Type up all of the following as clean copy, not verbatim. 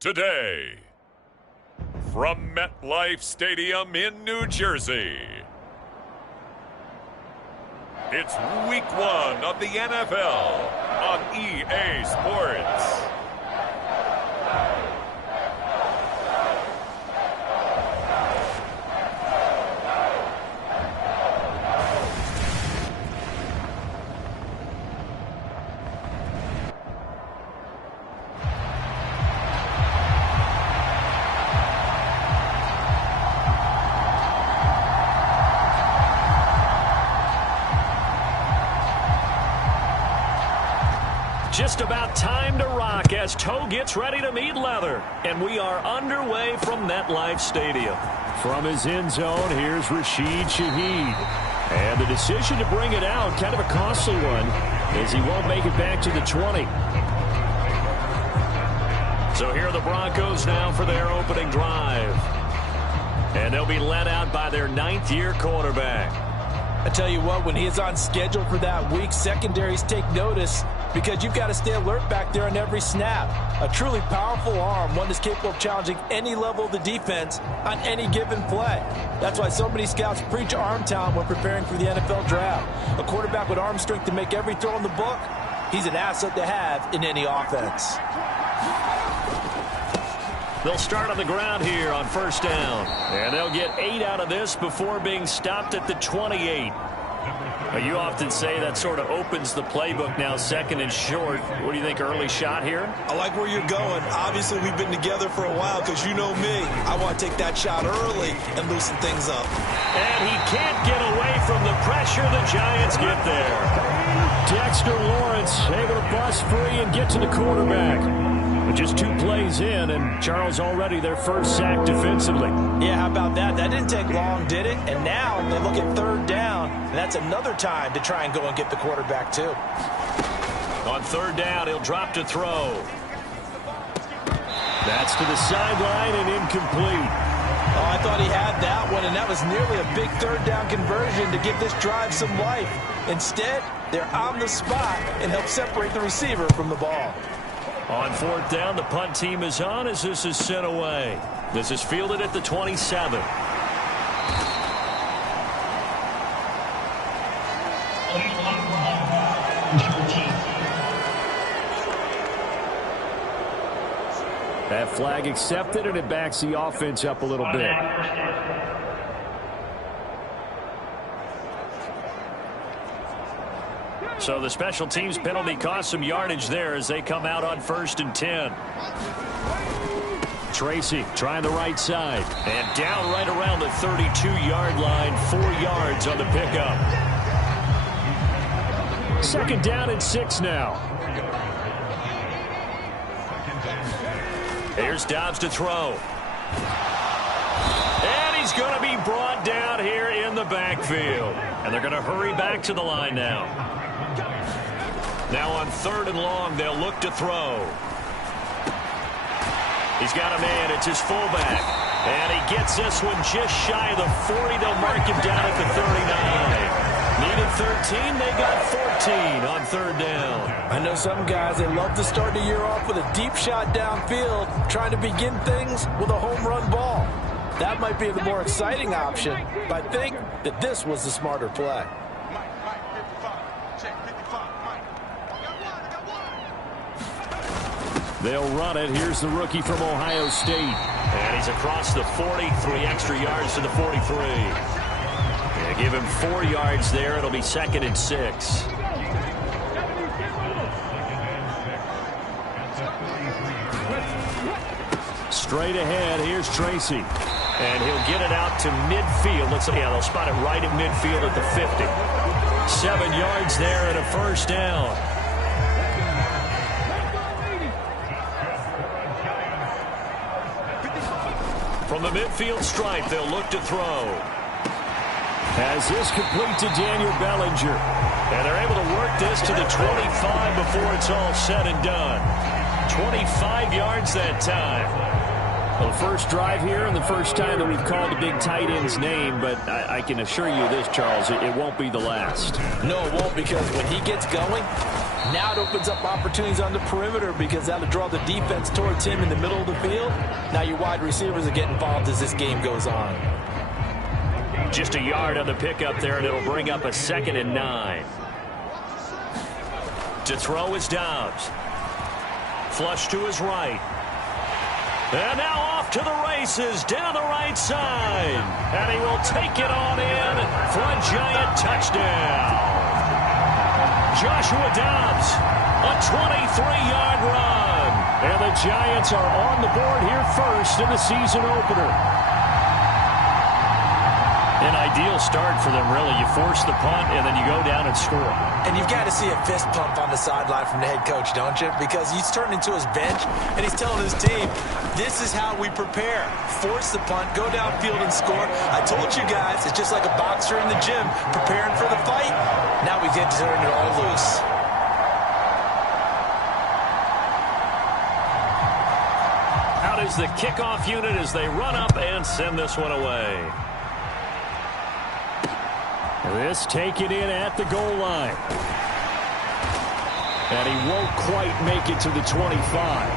Today, from MetLife Stadium in New Jersey, it's Week 1 of the NFL on EA Sports. Just about time to rock as toe gets ready to meet leather. And we are underway from MetLife Stadium. From his end zone, here's Rashid Shaheed. And the decision to bring it out, kind of a costly one, as he won't make it back to the 20. So here are the Broncos now for their opening drive. And they'll be led out by their ninth-year quarterback. I tell you what, when he is on schedule for that week, secondaries take notice because you've got to stay alert back there on every snap. A truly powerful arm, one that's capable of challenging any level of the defense on any given play. That's why so many scouts preach arm talent when preparing for the NFL draft. A quarterback with arm strength to make every throw in the book, he's an asset to have in any offense. They'll start on the ground here on first down. And they'll get 8 out of this before being stopped at the 28. You often say that sort of opens the playbook now, second and short. What do you think, early shot here? I like where you're going. Obviously, we've been together for a while because you know me. I want to take that shot early and loosen things up. And he can't get away from the pressure. The Giants get there. Dexter Lawrence able to bust free and get to the quarterback. Just 2 plays in, and Charles already their first sack defensively. Yeah, how about that? That didn't take long, did it? And now they look at third down, and that's another time to try and go and get the quarterback, too. On third down, he'll drop to throw. That's to the sideline and incomplete. Oh, I thought he had that one, and that was nearly a big third down conversion to give this drive some life. Instead, they're on the spot and help separate the receiver from the ball. On fourth down, the punt team is on as this is sent away. This is fielded at the 27. That flag accepted, and it backs the offense up a little bit. So the special teams penalty cost some yardage there as they come out on 1st and 10. Tracy trying the right side. And down right around the 32-yard line. 4 yards on the pickup. 2nd down and 6 now. Here's Dobbs to throw. And he's going to be brought down here in the backfield. And they're going to hurry back to the line now. Now on 3rd and long, they'll look to throw. He's got a man. It's his fullback. And he gets this one just shy of the 40. They'll mark him down at the 39. Needed 13. They got 14 on 3rd down. I know some guys, they love to start the year off with a deep shot downfield, trying to begin things with a home run ball. That might be the more exciting option, but I think that this was the smarter play. They'll run it. Here's the rookie from Ohio State. And he's across the 40, 3 extra yards to the 43. Yeah, give him 4 yards there. It'll be 2nd and 6. Straight ahead, here's Tracy. And he'll get it out to midfield. They'll spot it right at midfield at the 50. 7 yards there and a 1st down. From the midfield stripe, they'll look to throw. Has this complete to Daniel Bellinger. And they're able to work this to the 25 before it's all said and done. 25 yards that time. Well, the first drive here and the first time that we've called a big tight end's name, but I can assure you this, Charles, it won't be the last. No, it won't, because when he gets going, now it opens up opportunities on the perimeter because that'll draw the defense towards him in the middle of the field. Now your wide receivers will get involved as this game goes on. Just a yard on the pickup there, and it'll bring up a 2nd and 9. To throw is Dobbs. Flush to his right. And now off to the races down the right side. And he will take it on in for a giant touchdown. Joshua Dobbs, a 23-yard run. And the Giants are on the board here first in the season opener. An ideal start for them, really. You force the punt, and then you go down and score. And you've got to see a fist pump on the sideline from the head coach, don't you? Because he's turned into his bench, and he's telling his team, this is how we prepare. Force the punt, go downfield and score. I told you guys, it's just like a boxer in the gym preparing for the fight. Now we get to turn it all loose. Out is the kickoff unit as they run up and send this one away. This taken in at the goal line. And he won't quite make it to the 25.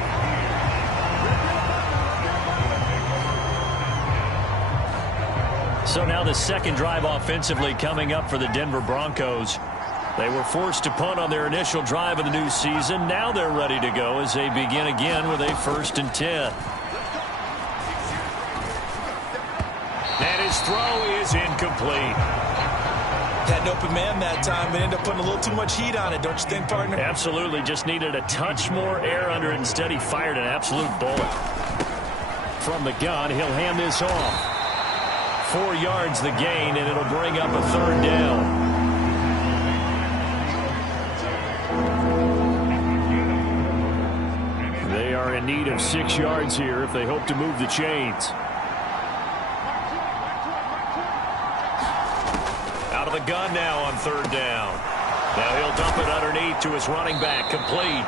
So now the second drive offensively coming up for the Denver Broncos. They were forced to punt on their initial drive of the new season. Now they're ready to go as they begin again with a 1st and 10. And his throw is incomplete. Had an open man that time, but ended up putting a little too much heat on it, don't you think, partner? Absolutely. Just needed a touch more air under it. Instead, he fired an absolute bullet. From the gun, he'll hand this off. 4 yards the gain, and it'll bring up a 3rd down. They are in need of 6 yards here if they hope to move the chains. Out of the gun now on 3rd down. Now he'll dump it underneath to his running back, complete.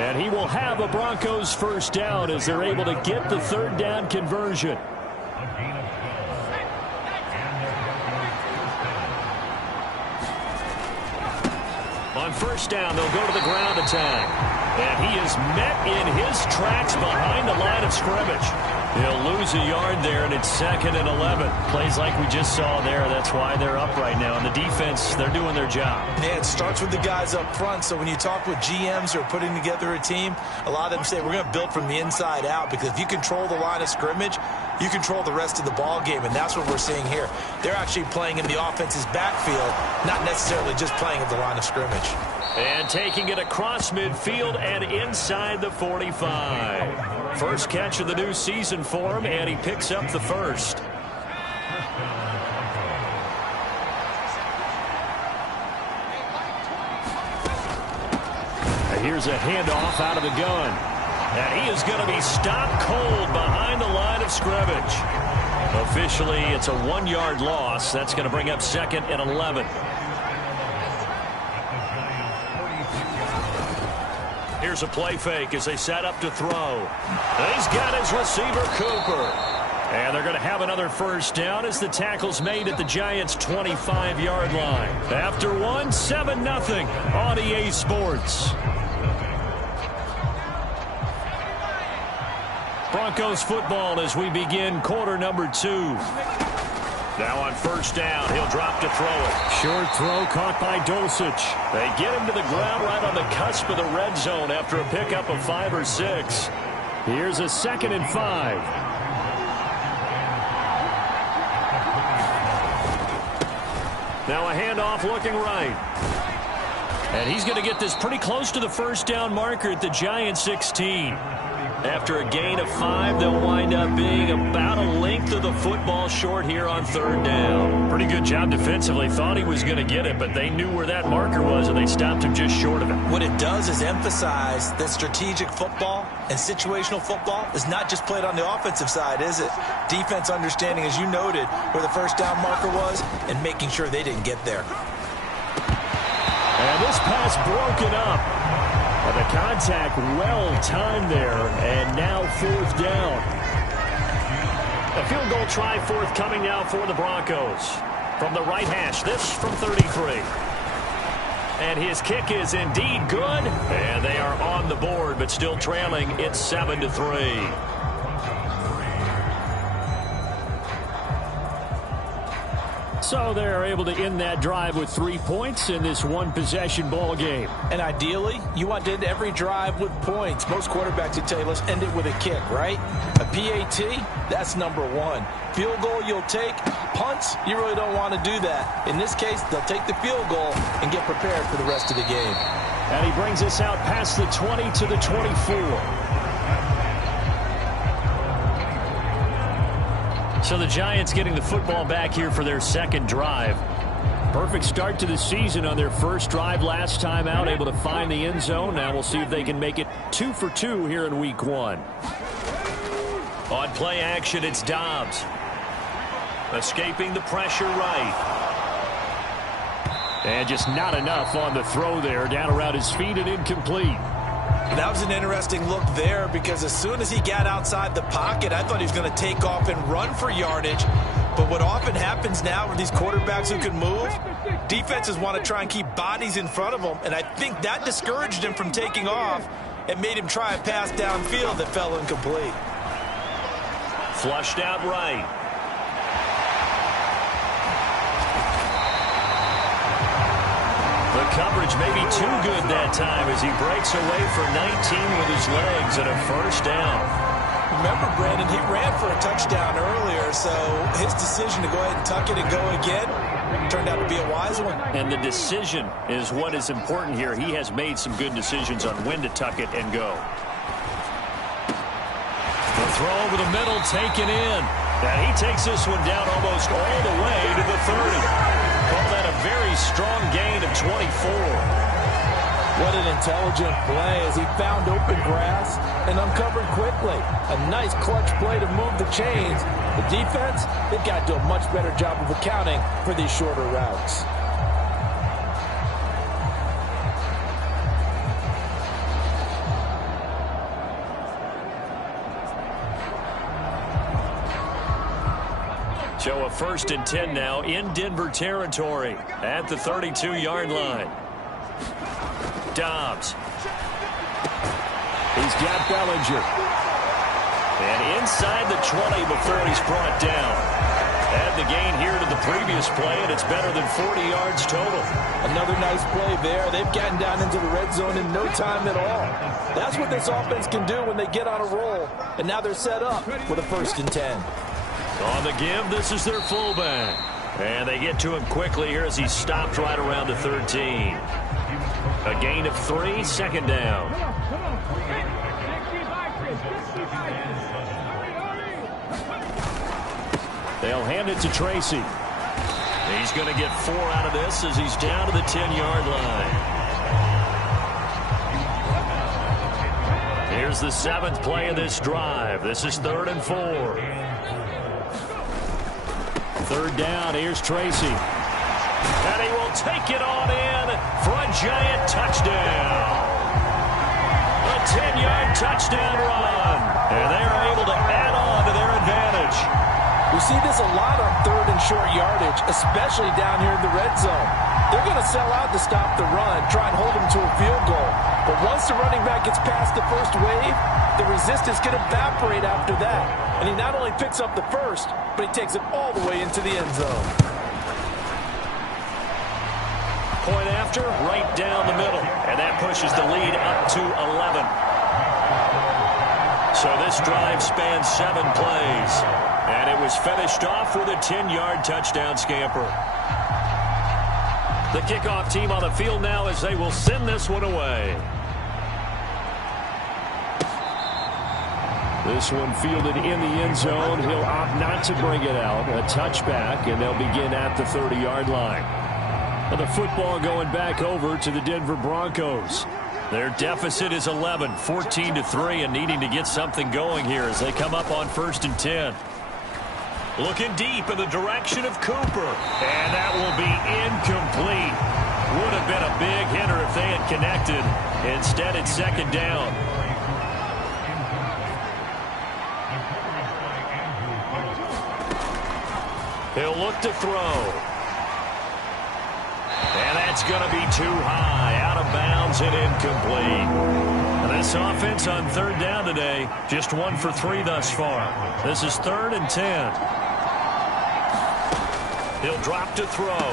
And he will have a Broncos 1st down as they're able to get the 3rd down conversion. On 1st down, they'll go to the ground attack. And he is met in his tracks behind the line of scrimmage. He'll lose a yard there, and it's 2nd and 11. Plays like we just saw there. That's why they're up right now. And the defense, they're doing their job. Yeah, it starts with the guys up front. So when you talk with GMs who are putting together a team, a lot of them say we're going to build from the inside out, because if you control the line of scrimmage, you control the rest of the ball game, and that's what we're seeing here. They're actually playing in the offense's backfield, not necessarily just playing at the line of scrimmage. And taking it across midfield and inside the 45. First catch of the new season for him, and he picks up the 1st. And here's a handoff out of the gun. And he is going to be stopped cold behind the line of scrimmage. Officially, it's a 1-yard loss. That's going to bring up 2nd and 11. Here's a play fake as they set up to throw. He's got his receiver, Cooper. And they're going to have another 1st down as the tackle's made at the Giants' 25-yard line. After one, 7-0 on EA Sports. Broncos football as we begin quarter number 2. Now on 1st down, he'll drop to throw it. Short throw caught by Dulcich. They get him to the ground right on the cusp of the red zone after a pickup of 5 or 6. Here's a 2nd and 5. Now a handoff looking right. And he's going to get this pretty close to the 1st down marker at the Giants' 16. After a gain of 5, they'll wind up being about a length of the football short here on 3rd down. Pretty good job defensively. Thought he was going to get it, but they knew where that marker was, and they stopped him just short of it. What it does is emphasize that strategic football and situational football is not just played on the offensive side, is it? Defense understanding, as you noted, where the 1st down marker was and making sure they didn't get there. And this pass broken up. And the contact well timed there, and now 4th down. A field goal try forthcoming now for the Broncos. From the right hash, this from 33. And his kick is indeed good. And they are on the board, but still trailing. It's 7-3. So they're able to end that drive with 3 points in this one-possession ball game. And ideally, you want to end every drive with points. Most quarterbacks would tell you, let's end it with a kick, right? A PAT, that's number one. Field goal you'll take. Punts, you really don't want to do that. In this case, they'll take the field goal and get prepared for the rest of the game. And he brings us out past the 20 to the 24. So the Giants getting the football back here for their second drive. Perfect start to the season on their first drive last time out, able to find the end zone. Now we'll see if they can make it 2 for 2 here in week 1. On play action, it's Dobbs. Escaping the pressure right. And just not enough on the throw there. Down around his feet and incomplete. That was an interesting look there because as soon as he got outside the pocket, I thought he was going to take off and run for yardage. But what often happens now with these quarterbacks who can move, defenses want to try and keep bodies in front of them. And I think that discouraged him from taking off and made him try a pass downfield that fell incomplete. Flushed out right. The coverage may be too good that time as he breaks away for 19 with his legs and a first down. Remember, Brandon, he ran for a touchdown earlier, so his decision to go ahead and tuck it and go again turned out to be a wise one. And the decision is what is important here. He has made some good decisions on when to tuck it and go. The throw over the middle taken in. And he takes this one down almost all the way to the 30. Call that a very strong gain of 24. What an intelligent play as he found open grass and uncovered quickly. A nice clutch play to move the chains. The defense, they've got to do a much better job of accounting for these shorter routes. So a 1st and 10 now in Denver territory at the 32-yard line. Dobbs. He's got Bellinger. And inside the 20 before he's brought down. Add the gain here to the previous play, and it's better than 40 yards total. Another nice play there. They've gotten down into the red zone in no time at all. That's what this offense can do when they get on a roll. And now they're set up with a 1st and 10. On the give, this is their fullback. And they get to him quickly here as he stopped right around the 13. A gain of 3, 2nd down. They'll hand it to Tracy. He's going to get 4 out of this as he's down to the 10-yard line. Here's the 7th play of this drive. This is 3rd and 4. 3rd down, here's Tracy. And he will take it on in for a giant touchdown. A 10-yard touchdown run. And they are able to add on to their advantage. We see this a lot on 3rd and short yardage, especially down here in the red zone. They're going to sell out to stop the run, try and hold them to a field goal. But once the running back gets past the first wave, the resistance can evaporate after that. And he not only picks up the first, but he takes it all the way into the end zone. Point after, right down the middle. And that pushes the lead up to 11. So this drive spans 7 plays. And it was finished off with a 10-yard touchdown scamper. The kickoff team on the field now as they will send this one away. This one fielded in the end zone. He'll opt not to bring it out. A touchback, and they'll begin at the 30-yard line. And the football going back over to the Denver Broncos. Their deficit is 11, 14-3, and needing to get something going here as they come up on 1st and 10. Looking deep in the direction of Cooper. And that will be incomplete. Would have been a big hitter if they had connected. Instead, it's second down. He'll look to throw. And that's going to be too high, out of bounds and incomplete. And this offense on third down today, just 1 for 3 thus far. This is 3rd and 10. He'll drop to throw.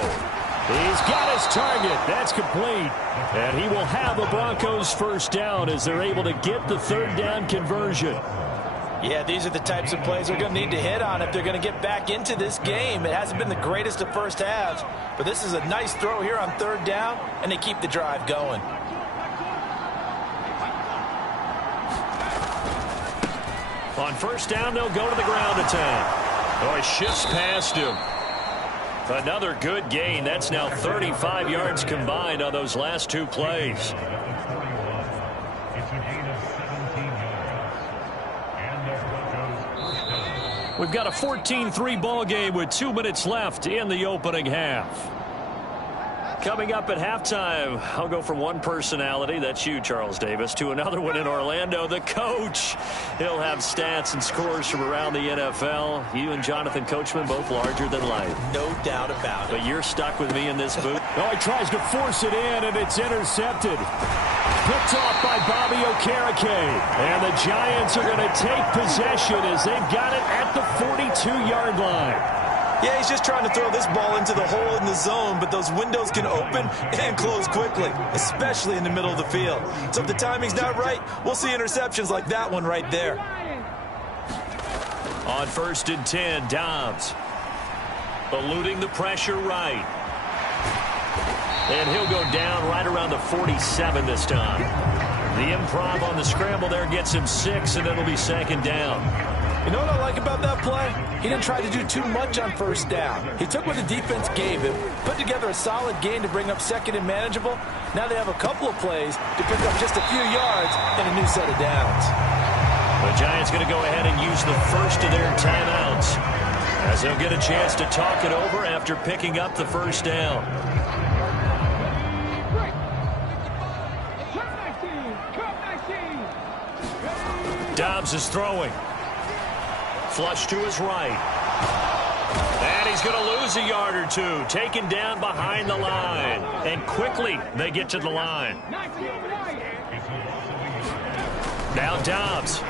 He's got his target. That's complete. And he will have the Broncos first down as they're able to get the third down conversion. Yeah, these are the types of plays they're going to need to hit on if they're going to get back into this game. It hasn't been the greatest of first halves, but this is a nice throw here on third down, and they keep the drive going. On first down, they'll go to the ground attack. Oh, he shifts past him. Another good gain. That's now 35 yards combined on those last 2 plays. We've got a 14-3 ball game with 2 minutes left in the opening half. Coming up at halftime, I'll go from one personality, that's you, Charles Davis, to another one in Orlando, the coach. He'll have stats and scores from around the NFL. You and Jonathan Coachman, both larger than life. No doubt about it. But you're stuck with me in this booth. Oh, he tries to force it in, and it's intercepted. Picked off by Bobby Okereke. And the Giants are going to take possession as they've got it at the 42-yard line. Yeah, he's just trying to throw this ball into the hole in the zone, but those windows can open and close quickly, especially in the middle of the field. So if the timing's not right, we'll see interceptions like that one right there. On 1st and 10, Dobbs eluding the pressure right. And he'll go down right around the 47 this time. The improv on the scramble there gets him 6, and it'll be second down. You know what I like about that play? He didn't try to do too much on first down. He took what the defense gave him, put together a solid gain to bring up second and manageable. Now they have a couple of plays to pick up just a few yards and a new set of downs. The Giants going to go ahead and use the first of their timeouts as they'll get a chance to talk it over after picking up the first down. Dobbs is throwing. Flush to his right. And he's going to lose a yard or 2. Taken down behind the line. And quickly they get to the line. Now Dobbs.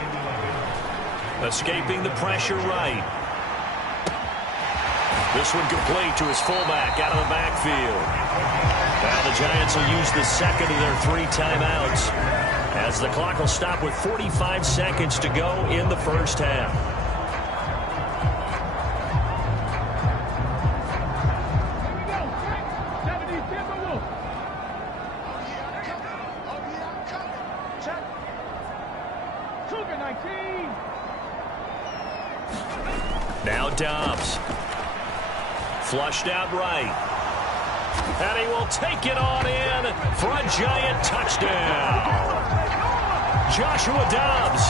Escaping the pressure right. This one complete to his fullback out of the backfield. Now the Giants will use the second of their 3 timeouts as the clock will stop with 45 seconds to go in the first half. Now Dobbs. Flushed out right. And he will take it on in for a Giant touchdown. Joshua Dobbs,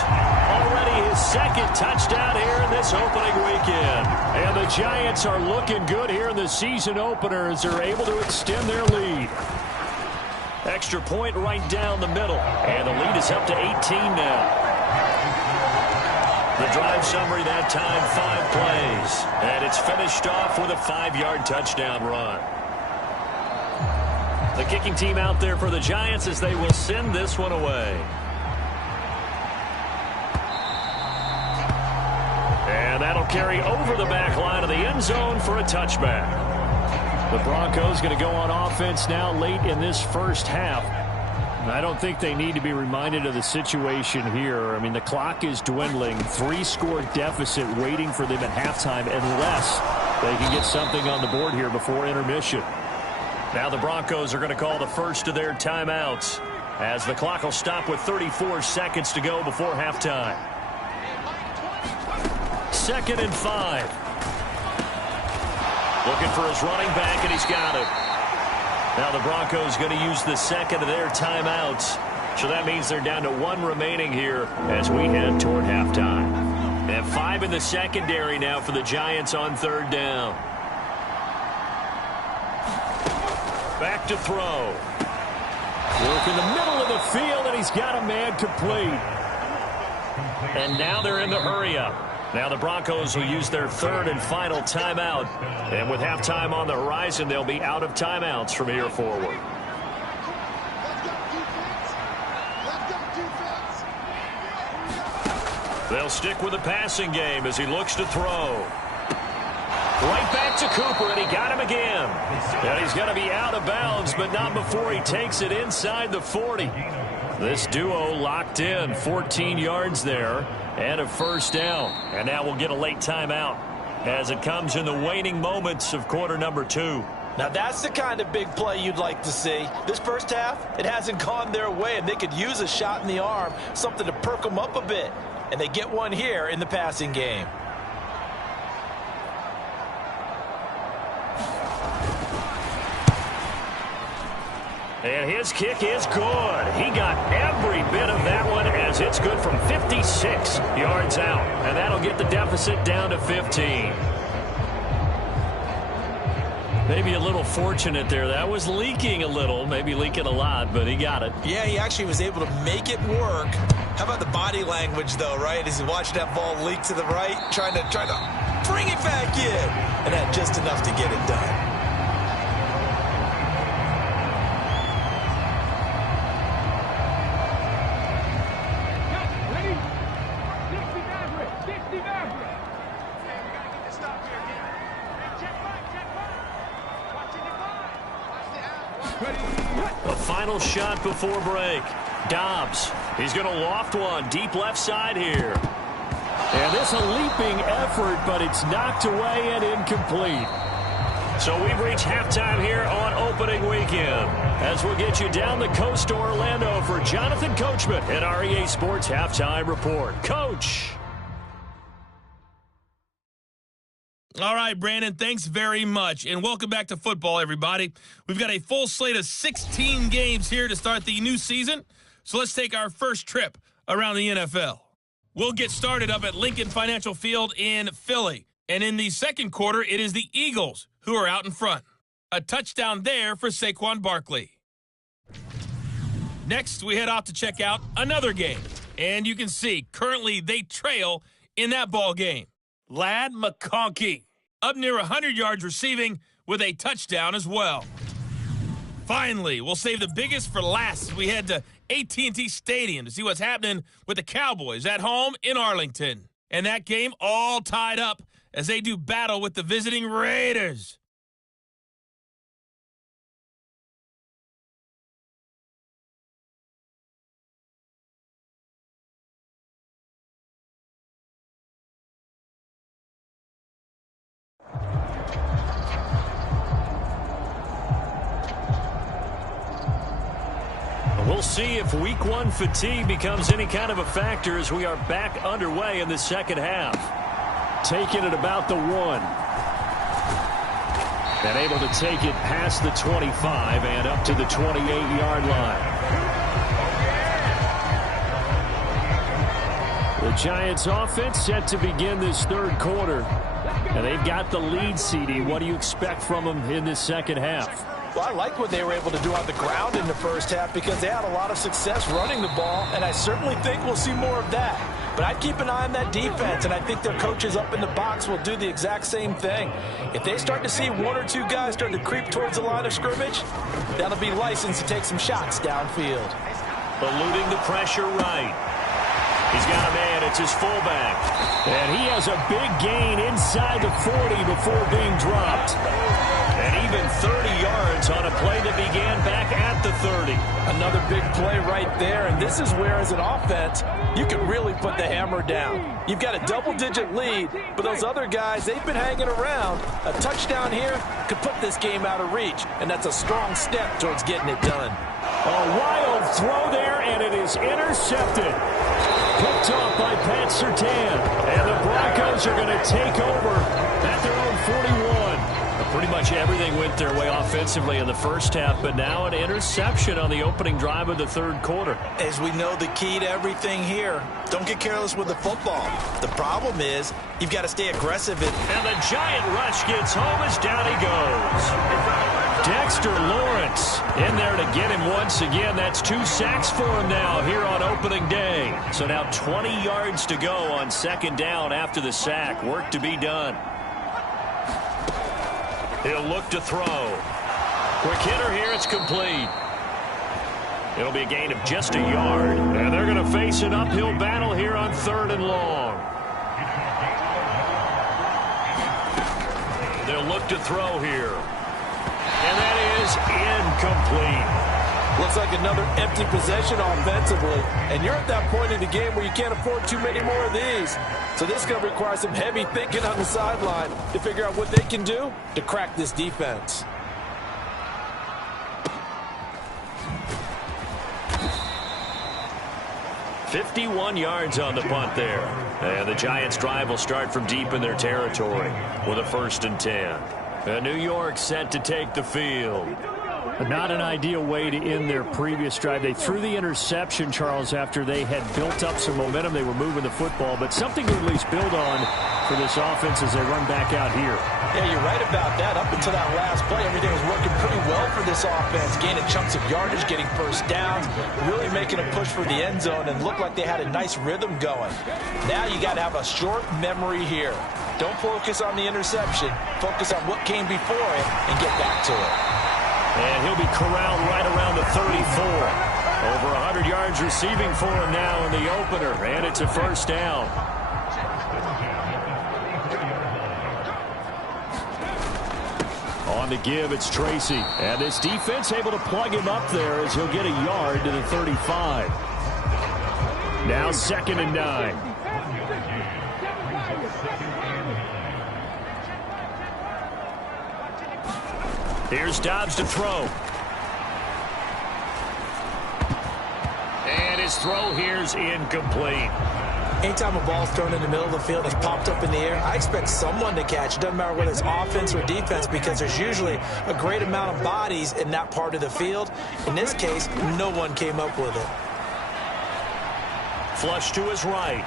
already his 2nd touchdown here in this opening weekend. And the Giants are looking good here in the season opener as they're able to extend their lead. Extra point right down the middle. And the lead is up to 18 now. The drive summary that time, 5 plays. And it's finished off with a 5-yard touchdown run. The kicking team out there for the Giants as they will send this one away. And that'll carry over the back line of the end zone for a touchback. The Broncos going to go on offense now late in this first half. I don't think they need to be reminded of the situation here. I mean, the clock is dwindling. 3-score deficit waiting for them at halftime unless they can get something on the board here before intermission. Now the Broncos are going to call the first of their timeouts as the clock will stop with 34 seconds to go before halftime. 2nd and 5. Looking for his running back, and he's got it. Now the Broncos going to use the second of their timeouts. So that means they're down to 1 remaining here as we head toward halftime. They have 5 in the secondary now for the Giants on third down. Back to throw. Work in the middle of the field, and he's got a man complete. And now they're in the hurry-up. Now the Broncos will use their third and final timeout. And with halftime on the horizon, they'll be out of timeouts from here forward. They'll stick with the passing game as he looks to throw. Right back to Cooper, and he got him again. And he's going to be out of bounds, but not before he takes it inside the 40. This duo locked in, 14 yards there, and a first down. And now we'll get a late timeout as it comes in the waning moments of quarter number 2. Now that's the kind of big play you'd like to see. This first half, it hasn't gone their way, and they could use a shot in the arm, something to perk them up a bit. And they get one here in the passing game. And his kick is good. He got every bit of that one as it's good from 56 yards out. And that'll get the deficit down to 15. Maybe a little fortunate there. That was leaking a little, maybe leaking a lot, but he got it. Yeah, he actually was able to make it work. How about the body language, though, right? As he watched that ball leak to the right, trying to bring it back in. And had just enough to get it done. A final shot before break. Dobbs. He's going to loft one deep left side here. And this a leaping effort, but it's knocked away and incomplete. So we've reached halftime here on opening weekend. As we'll get you down the coast to Orlando for Jonathan Coachman at our EA Sports Halftime Report. Coach. All right, Brandon, thanks very much. And welcome back to football, everybody. We've got a full slate of 16 games here to start the new season. So let's take our first trip around the NFL. We'll get started up at Lincoln Financial Field in Philly. And in the second quarter, it is the Eagles who are out in front. A touchdown there for Saquon Barkley. Next, we head off to check out another game. And you can see, currently they trail in that ball game. Ladd McConkey up near 100 yards receiving with a touchdown as well. Finally, we'll save the biggest for last as we head to AT&T Stadium to see what's happening with the Cowboys at home in Arlington. And that game all tied up as they do battle with the visiting Raiders. We'll see if week 1 fatigue becomes any kind of a factor as we are back underway in the second half. Taking it about the 1. And able to take it past the 25 and up to the 28-yard line. The Giants offense set to begin this third quarter. And they've got the lead, CD. What do you expect from them in this second half? Well, I like what they were able to do on the ground in the first half because they had a lot of success running the ball, and I certainly think we'll see more of that. But I'd keep an eye on that defense, and I think their coaches up in the box will do the exact same thing. If they start to see 1 or 2 guys start to creep towards the line of scrimmage, that'll be licensed to take some shots downfield. Eluding the pressure right. He's got a man. It's his fullback. And he has a big gain inside the 40 before being dropped. And even 30 yards on a play that began back at the 30. Another big play right there, and this is where, as an offense, you can really put the hammer down. You've got a double-digit lead, but those other guys, they've been hanging around. A touchdown here could put this game out of reach, and that's a strong step towards getting it done. A wild throw there, and it is intercepted. Picked off by Pat Surtain. And the Broncos are going to take over at their own 41. Pretty much everything went their way offensively in the first half, but now an interception on the opening drive of the third quarter. As we know, the key to everything here, don't get careless with the football. The problem is you've got to stay aggressive. And the giant rush gets home as down he goes. Dexter Lawrence in there to get him once again. That's 2 sacks for him now here on opening day. So now 20 yards to go on second down after the sack. Work to be done. He'll look to throw. Quick hitter here. It's complete. It'll be a gain of just a yard. And they're going to face an uphill battle here on 3rd and long. They'll look to throw here. And that is incomplete. Looks like another empty possession offensively. And you're at that point in the game where you can't afford too many more of these. So this is going to require some heavy thinking on the sideline to figure out what they can do to crack this defense. "51 yards on the punt there. And the Giants' drive will start from deep in their territory with a 1st and 10. And New York set to take the field. Not an ideal way to end their previous drive. They threw the interception, Charles, after they had built up some momentum. They were moving the football, but something to at least build on for this offense as they run back out here. Yeah, you're right about that. Up until that last play, everything was working pretty well for this offense, gaining chunks of yardage, getting first downs, really making a push for the end zone, and looked like they had a nice rhythm going. Now you got to have a short memory here. Don't focus on the interception. Focus on what came before it and get back to it. And he'll be corralled right around the 34. Over 100 yards receiving for him now in the opener, and it's a 1st down. On the give, it's Tracy. And this defense able to plug him up there as he'll get a yard to the 35. Now 2nd and 9. Here's Dobbs to throw. And his throw here's incomplete. Anytime a ball's thrown in the middle of the field, it's popped up in the air, I expect someone to catch. It doesn't matter whether it's offense or defense, because there's usually a great amount of bodies in that part of the field. In this case, no one came up with it. Flush to his right.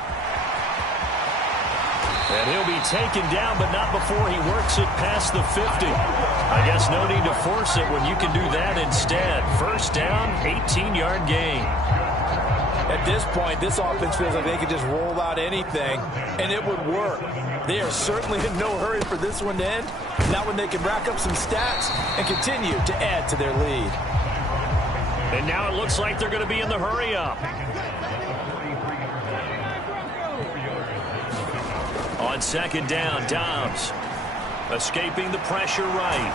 And he'll be taken down, but not before he works it past the 50. I guess no need to force it when you can do that instead. 1st down, 18-yard gain. At this point, this offense feels like they could just roll out anything, and it would work. They are certainly in no hurry for this one to end, not when they can rack up some stats and continue to add to their lead. And now it looks like they're going to be in the hurry-up. On 2nd down, Dobbs escaping the pressure right.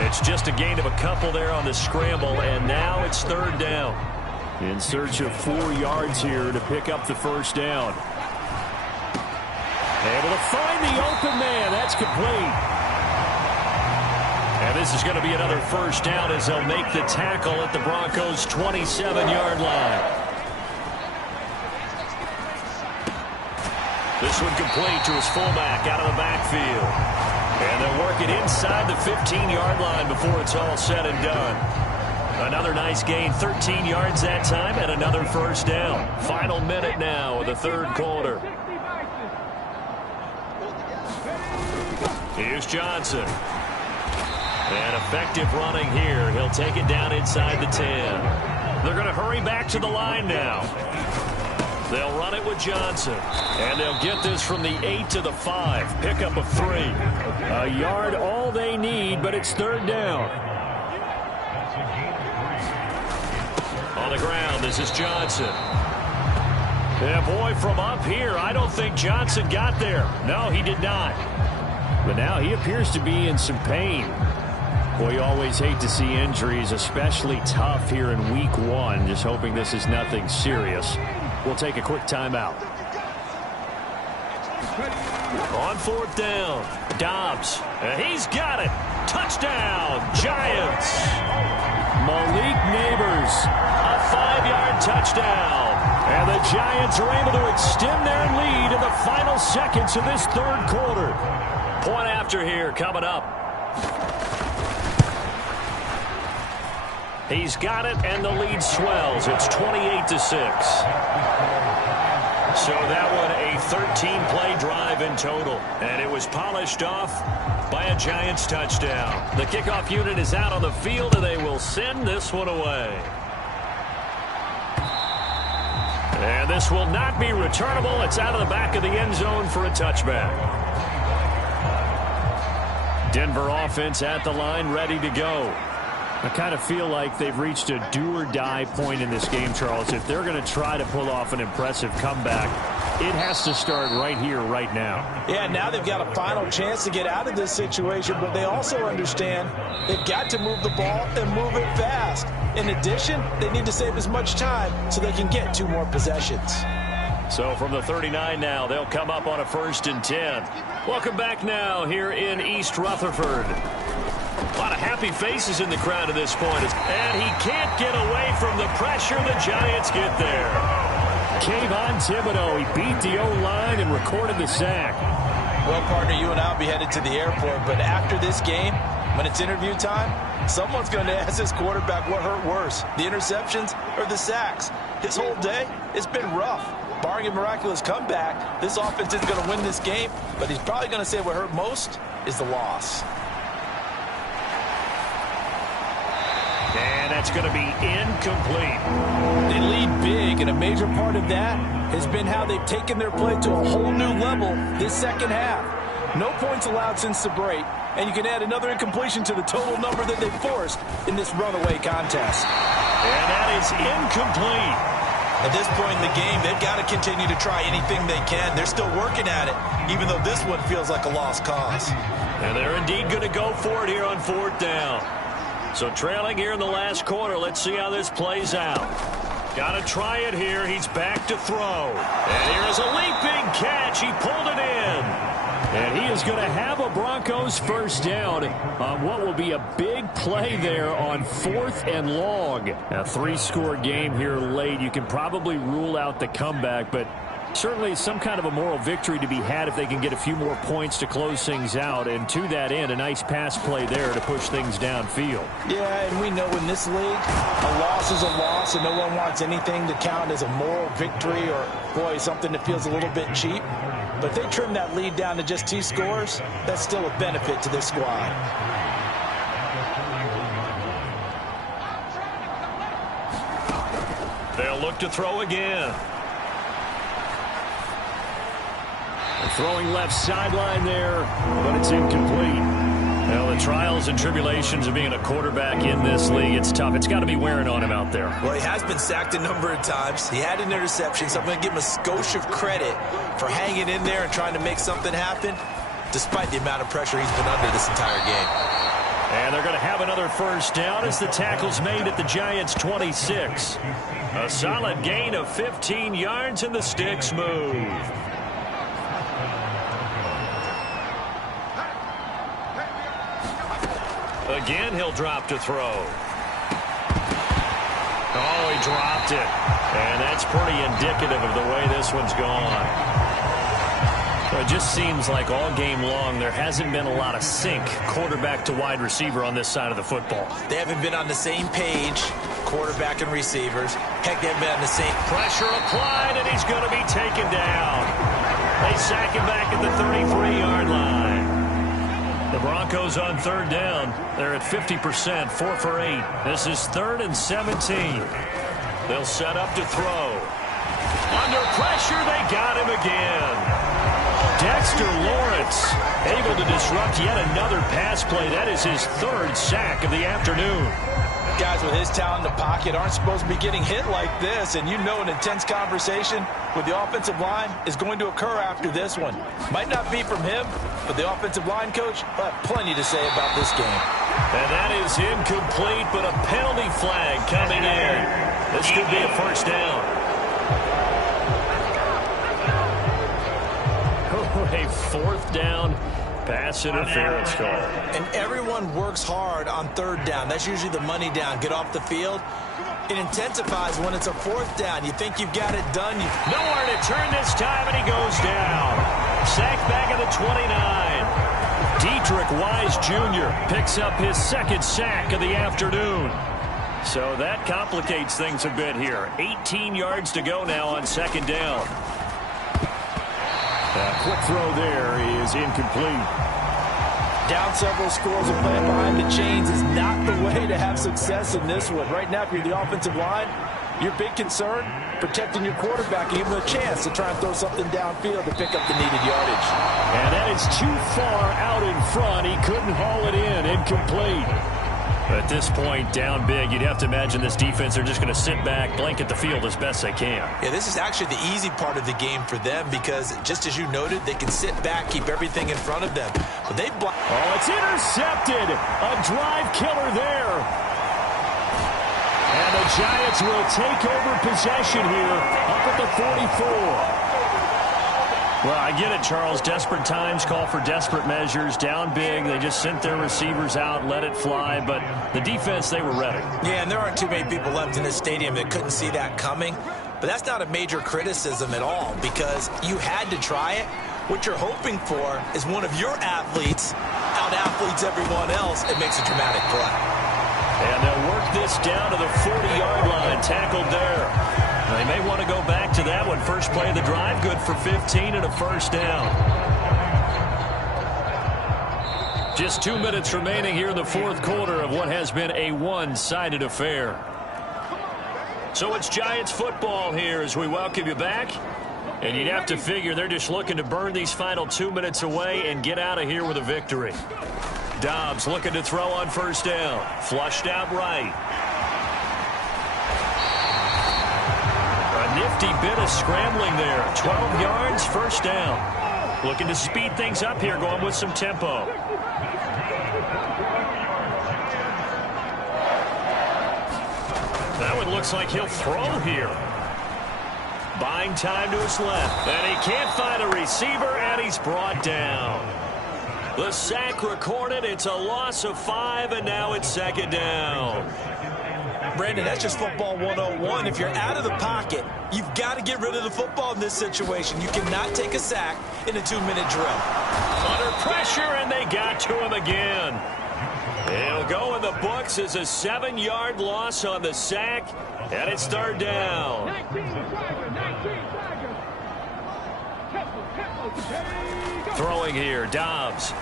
It's just a gain of a couple there on the scramble, and now it's 3rd down. In search of 4 yards here to pick up the 1st down. Able to find the open man. That's complete. And this is going to be another 1st down as they'll make the tackle at the Broncos' 27-yard line. This one complete to his fullback out of the backfield. And they'll work it inside the 15-yard line before it's all said and done. Another nice gain, 13 yards that time, and another 1st down. Final minute now of the 3rd quarter. Here's Johnson. And effective running here. He'll take it down inside the 10. They're going to hurry back to the line now. They'll run it with Johnson. And they'll get this from the 8 to the 5. Pickup of 3. A yard all they need, but it's 3rd down. On the ground, this is Johnson. Yeah, boy, from up here, I don't think Johnson got there. No, he did not. But now he appears to be in some pain. Boy, you always hate to see injuries, especially tough here in week 1. Just hoping this is nothing serious. We'll take a quick timeout. On 4th down, Dobbs. And he's got it. Touchdown, Giants. Malik Neighbors, a 5-yard touchdown. And the Giants are able to extend their lead in the final seconds of this 3rd quarter. Point after here coming up. He's got it, and the lead swells. It's 28-6. So that one a 13-play drive in total. And it was polished off by a Giants touchdown. The kickoff unit is out on the field, and they will send this one away. And this will not be returnable. It's out of the back of the end zone for a touchback. Denver offense at the line, ready to go. I kind of feel like they've reached a do-or-die point in this game, Charles. If they're going to try to pull off an impressive comeback, it has to start right here, right now. Yeah, now they've got a final chance to get out of this situation, but they also understand they've got to move the ball and move it fast. In addition, they need to save as much time so they can get 2 more possessions. So from the 39 now, they'll come up on a 1st and 10. Welcome back now here in East Rutherford. A lot of happy faces in the crowd at this point. And he can't get away from the pressure. The Giants get there. Kayvon Thibodeau, he beat the O-line and recorded the sack. Well, partner, you and I will be headed to the airport, but after this game, when it's interview time, someone's going to ask this quarterback what hurt worse, the interceptions or the sacks. His whole day, it's been rough. Barring a miraculous comeback, this offense isn't going to win this game, but he's probably going to say what hurt most is the loss. And that's going to be incomplete. They lead big, and a major part of that has been how they've taken their play to a whole new level this second half. No points allowed since the break, and you can add another incompletion to the total number that they forced in this runaway contest. And that is incomplete. At this point in the game, they've got to continue to try anything they can. They're still working at it, even though this one feels like a lost cause. And they're indeed going to go for it here on 4th down. So trailing here in the last quarter, let's see how this plays out. Got to try it here. He's back to throw. And here is a leaping catch. He pulled it in. And he is going to have a Broncos 1st down on what will be a big play there on 4th and long. A 3-score game here late. You can probably rule out the comeback, but certainly some kind of a moral victory to be had if they can get a few more points to close things out. And to that end, a nice pass play there to push things downfield. Yeah, and we know in this league, a loss is a loss, and no one wants anything to count as a moral victory or, boy, something that feels a little bit cheap. But if they trim that lead down to just 2 scores, that's still a benefit to this squad. They'll look to throw again. Throwing left sideline there, but it's incomplete. Well, the trials and tribulations of being a quarterback in this league, it's tough. It's got to be wearing on him out there. Well, he has been sacked a number of times. He had an interception, so I'm going to give him a skosh of credit for hanging in there and trying to make something happen, despite the amount of pressure he's been under this entire game. And they're going to have another 1st down as the tackle's made at the Giants' 26. A solid gain of 15 yards, and the sticks move. Again, he'll drop to throw. Oh, he dropped it. And that's pretty indicative of the way this one's gone. It just seems like all game long there hasn't been a lot of sync quarterback to wide receiver on this side of the football. They haven't been on the same page, quarterback and receivers. Heck, they haven't been on the same. Pressure applied, and he's going to be taken down. They sack him back at the 33-yard line. The Broncos on 3rd down. They're at 50%, 4 for 8. This is 3rd and 17. They'll set up to throw. Under pressure, they got him again. Dexter Lawrence able to disrupt yet another pass play. That is his 3rd sack of the afternoon. Guys with his talent in the pocket aren't supposed to be getting hit like this, and you know an intense conversation with the offensive line is going to occur after this one. Might not be from him, but the offensive line coach will have plenty to say about this game. And that is incomplete, but a penalty flag coming in. This could be a 1st down. A 4th down pass interference call. And everyone works hard on 3rd down. That's usually the money down. Get off the field. It intensifies when it's a 4th down. You think you've got it done. Nowhere to turn this time, and he goes down. Sacked back at the 29. Dietrich Wise Jr. picks up his 2nd sack of the afternoon. So that complicates things a bit here. 18 yards to go now on 2nd down. Quick throw there is incomplete. Down several scores and playing behind the chains is not the way to have success in this one. Right now, if you're the offensive line, your big concern, protecting your quarterback, give him a chance to try and throw something downfield to pick up the needed yardage. And that is too far out in front. He couldn't haul it in. Incomplete. At this point, down big, you'd have to imagine this defense are just going to sit back, blanket the field as best they can. Yeah, this is actually the easy part of the game for them because, just as you noted, they can sit back, keep everything in front of them. But they've blocked. Oh, it's intercepted. A drive killer there. And the Giants will take over possession here up at the 44. Well, I get it, Charles. Desperate times call for desperate measures. Down big, they just sent their receivers out, let it fly. But the defense, they were ready. Yeah, and there aren't too many people left in this stadium that couldn't see that coming. But that's not a major criticism at all because you had to try it. What you're hoping for is one of your athletes out-athletes everyone else and makes a dramatic play. And they'll work this down to the 40-yard line, tackled there. They may want to go back to that one. First play of the drive, good for 15 and a first down. Just 2 minutes remaining here in the fourth quarter of what has been a one-sided affair. So it's Giants football here as we welcome you back. And you'd have to figure they're just looking to burn these final 2 minutes away and get out of here with a victory. Dobbs looking to throw on first down. Flushed out right. A nifty bit of scrambling there. 12 yards, first down. Looking to speed things up here, going with some tempo. That one looks like he'll throw here. Buying time to his left. And he can't find a receiver, and he's brought down. The sack recorded. It's a loss of 5, and now it's second down. Brandon, that's just football 101. If you're out of the pocket, you've got to get rid of the football in this situation. You cannot take a sack in a 2-minute drill. Under pressure, and they got to him again. It'll go in the books as a 7-yard loss on the sack, and it's third down. Throwing here, Dobbs.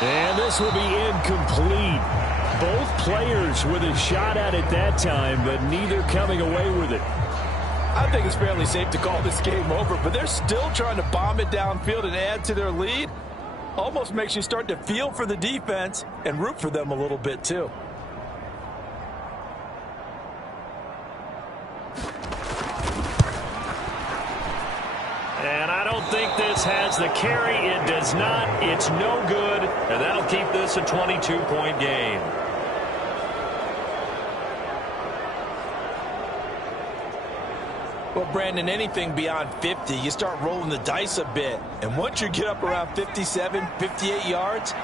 And this will be incomplete. Both players with a shot at it that time, but neither coming away with it. I think it's fairly safe to call this game over, but they're still trying to bomb it downfield and add to their lead. Almost makes you start to feel for the defense and root for them a little bit, too. And I don't think this has the carry. It does not. It's no good. And that'll keep this a 22-point game. Well, Brandon, anything beyond 50, you start rolling the dice a bit. And once you get up around 57, 58 yards,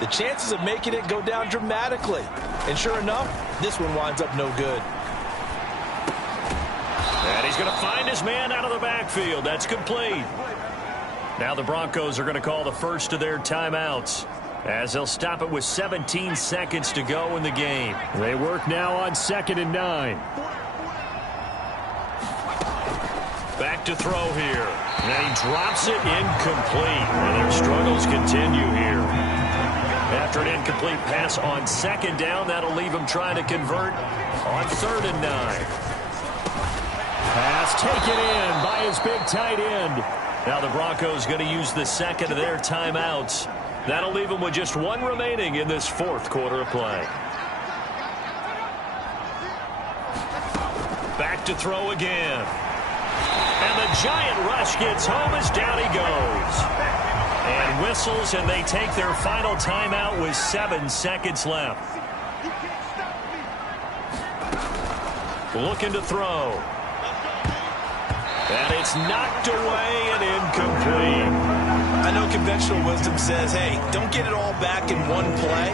the chances of making it go down dramatically. And sure enough, this one winds up no good. And he's going to find his man out of the backfield. That's complete. Now the Broncos are going to call the first of their timeouts as they'll stop it with 17 seconds to go in the game. They work now on 2nd and 9. Back to throw here. And he drops it incomplete. And their struggles continue here. After an incomplete pass on 2nd down, that'll leave him trying to convert on 3rd and 9. Pass taken in by his big tight end. Now the Broncos going to use the second of their timeouts. That'll leave them with just one remaining in this fourth quarter of play. Back to throw again. And the giant rush gets home as down he goes. And whistles, and they take their final timeout with 7 seconds left. Looking to throw. And it's knocked away and incomplete. I know conventional wisdom says, hey, don't get it all back in one play.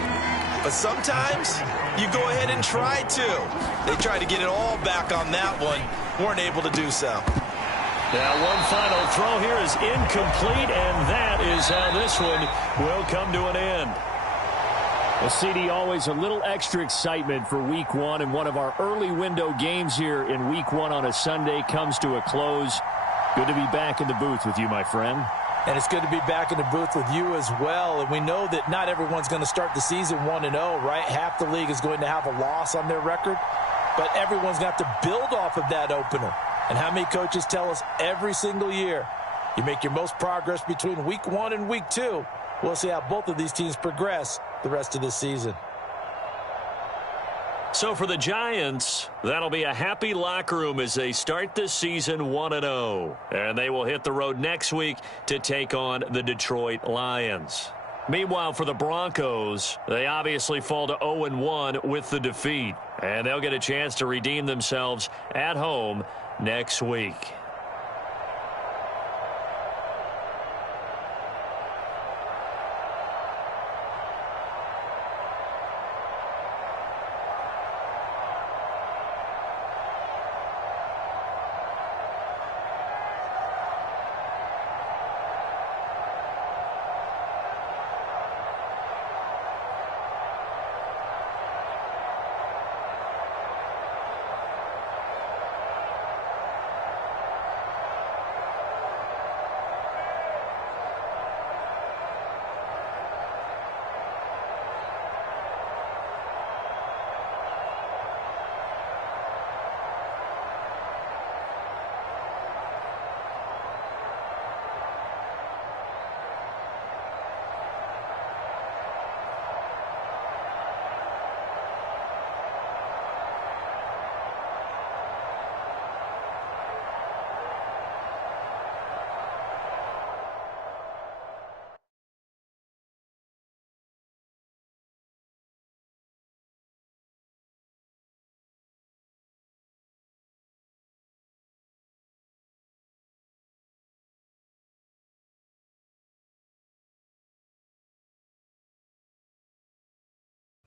But sometimes you go ahead and try to. They tried to get it all back on that one. Weren't able to do so. Now one final throw here is incomplete, and that is how this one will come to an end. Well, CD, always a little extra excitement for Week 1, and one of our early window games here in Week 1 on a Sunday comes to a close. Good to be back in the booth with you, my friend. And it's good to be back in the booth with you as well. And we know that not everyone's going to start the season 1-0, right? Half the league is going to have a loss on their record. But everyone's going to have to build off of that opener. And how many coaches tell us every single year, you make your most progress between week 1 and week 2. We'll see how both of these teams progress the rest of this season. So for the Giants, that'll be a happy locker room as they start this season 1-0. And they will hit the road next week to take on the Detroit Lions. Meanwhile, for the Broncos, they obviously fall to 0-1 with the defeat. And they'll get a chance to redeem themselves at home next week.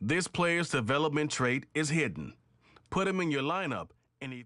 This player's development trait is hidden. Put him in your lineup, and he